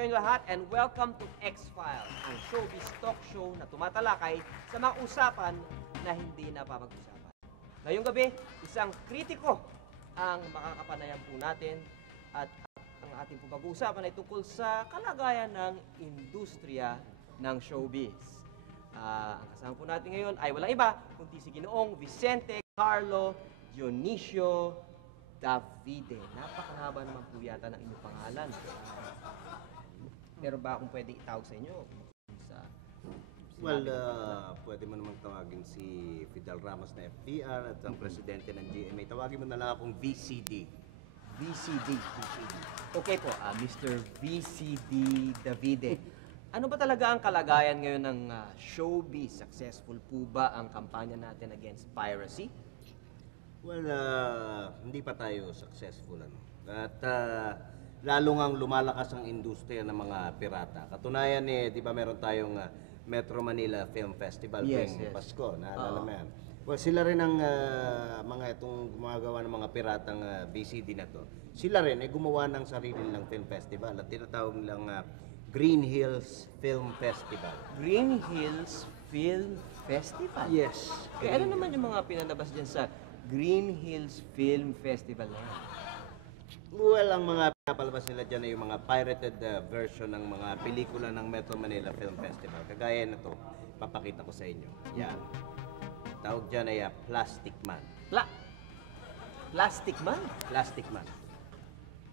sa inyo lahat and welcome to X-Files, ang showbiz talk show na tumatalakay sa mga usapan na hindi napapag-usapan. Ngayong gabi, isang kritiko ang makakapanayam po natin at ang ating po pag-uusapan ay tungkol sa kalagayan ng industriya ng showbiz. Ang kasama po natin ngayon ay walang iba kundi si Ginoong Vicente Carlo Dionisio Davide. Napakahaba naman po yata ng inyong pangalan. Meron ba akong pwedeng itawag sa inyo? Pwede mo namang tawagin si Fidel Ramos na FDR at ang presidente ng GMA. Tawagin mo na lang akong VCD. VCD. Okay po, Mr. VCD Davide. Ano ba talaga ang kalagayan ngayon ng showbiz? Successful po ba ang kampanya natin against piracy? Hindi pa tayo successful. At lalo ngang lumalakas ang industriya ng mga pirata. Katunayan di ba meron tayong Metro Manila Film Festival tuwing Pasko, naalala mo yan? Well, sila rin ang mga itong gumagawa ng mga piratang VCD na to. Sila rin ay gumawa ng sarili nilang film festival at tinatawag nilang Green Hills Film Festival. Green Hills Film Festival? Yes. Kaya ano naman yung mga pinalabas dyan sa Green Hills Film Festival na yan? Well, ang mga pinapalabas nila dyan ay yung mga pirated version ng mga pelikula ng Metro Manila Film Festival. Kagaya na to, papakita ko sa inyo. Yan. Tawag dyan ay Plastic Man. Plastic Man? Plastic Man.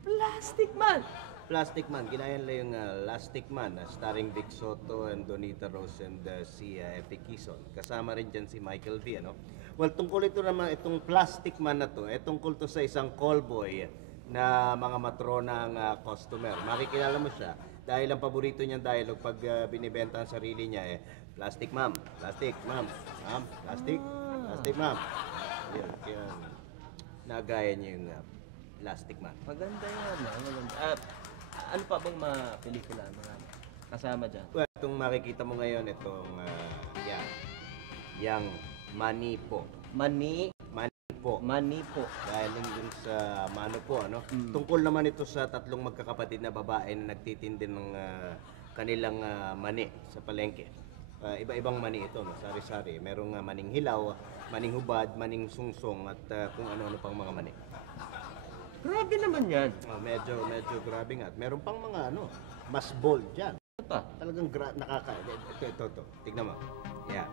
Plastic Man! Plastic Man. Ginayan lang yung Plastic Man, starring Vic Soto and Donita Rose and si Epi Quizon. Kasama rin dyan si Michael V. Ano? Well, tungkol ito naman, itong Plastic Man na to, tungkol to sa isang callboy na mga matronang customer. Makikilala mo siya dahil ang paborito niyang dialogue pag binibenta ang sarili niya Plastic Ma'am, Plastic Ma'am, Ma'am, Plastic, Plastic Ma'am. Yan, kaya nagaya niya yung Plastic Man. Maganda yan, maganda. Ano pa bang mga pelikula mga kasama dyan? Well, itong makikita mo ngayon, itong yang Manipo. Manipo. Dahil din sa Mano po, ano? Tungkol naman ito sa tatlong magkakapatid na babae na nagtitindi ng kanilang mani sa palengke. Iba-ibang mani ito, no? Sari-sari. Merong maning hilaw, maning hubad, maning sungsong at kung ano-ano pang mga mani. Grabe naman yan. Medyo grabe nga. Meron pang mga mas bold dyan. Ano pa? Talagang Ito. Tignan mo. Yan.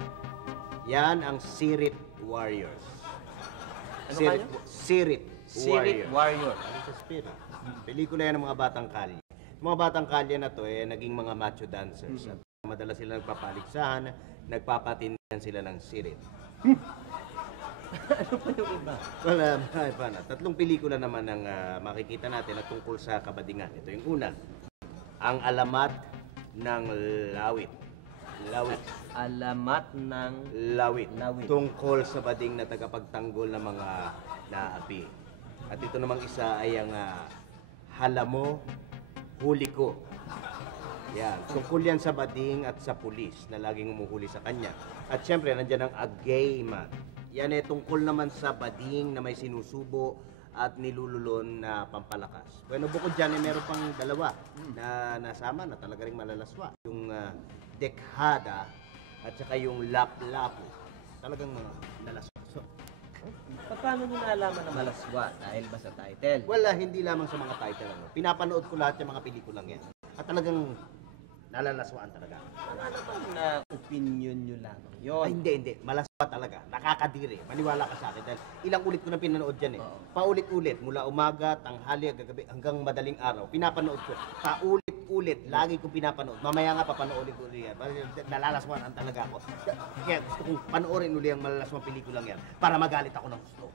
Yan ang Sirit Warriors. Ano kanya? Sirit Warrior. Ano sa spirit? Pelikula yan ng mga batang kalye. Mga batang kalye na to naging mga macho dancers. At madalas sila nagpapaligsahan, nagpapatindihan sila ng sirit. Ano pa yung iba? Marami pa na. Tatlong pelikula naman ang makikita natin na tungkol sa kabadingan. Ito yung una. Ang Alamat ng Lawit. Alamat ng Lawit. Lawit. Tungkol sa bading na tagapagtanggol ng mga naapi. At ito namang isa ay ang Halamo, Huli Ko. Yan. Tungkol yan sa bading at sa pulis na laging umuhuli sa kanya. At syempre, nandiyan ang Agay Man. Yan tungkol naman sa bading na may sinusubo at nilululon na pampalakas. Bueno, bukod dyan meron pang dalawa na nasama na talaga rin malalaswa. Yung Dekhada at saka yung Lapu-Lapu. Talagang mga nalaswa. So, paano nyo naalaman na malaswa? Dahil ba sa title? Hindi lamang sa mga title. Pinapanood ko lahat yung mga pelikulang yan. At talagang nalalaswaan talaga. Ano naman na opinion nyo lamang yun? Hindi. Malaswa talaga. Nakakadiri. Maniwala ka sa akin. Dahil ilang ulit ko na pinanood yan Paulit-ulit. Mula umaga, tanghali, gagabi, hanggang madaling araw. Pinapanood ko. Paulit-ulit. Lagi kong pinapanood. Mamaya nga papanoorin ko yan. Nalalaswaan talaga ako. Kaya gusto kong panoorin uli ang malalaswang pelikulang yan para magalit ako ng gusto.